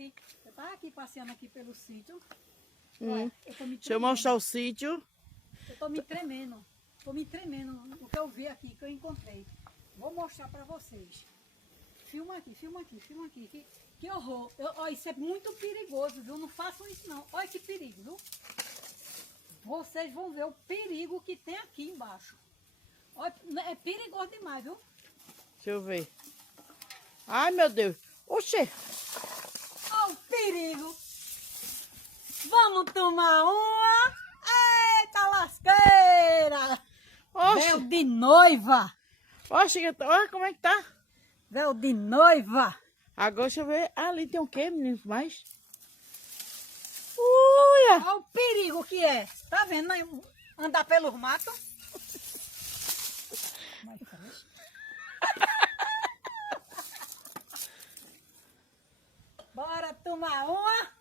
gente, eu tava aqui passeando aqui pelo sítio. Olha, eu tô me Deixa eu tremendo. mostrar o sítio. Eu tô me tremendo. Tô me tremendo o que eu vi aqui, que eu encontrei. Vou mostrar pra vocês. Filma aqui, filma aqui, filma aqui. Que horror. Ó, isso é muito perigoso, viu? Não façam isso não. Olha que perigo, viu? Vocês vão ver o perigo que tem aqui embaixo. Olha, é perigoso demais, viu? Deixa eu ver. Ai, meu Deus. Oxê. Olha o perigo. Vamos tomar uma. Eita lasqueira. Véu Oxe. de noiva. Oxe, olha como é que tá. Véu de noiva. Agora deixa eu ver. Ali tem o quê, menino? Mais? Uia. Olha o perigo que é. Tá vendo, né? Andar pelos matos. Bora tomar uma.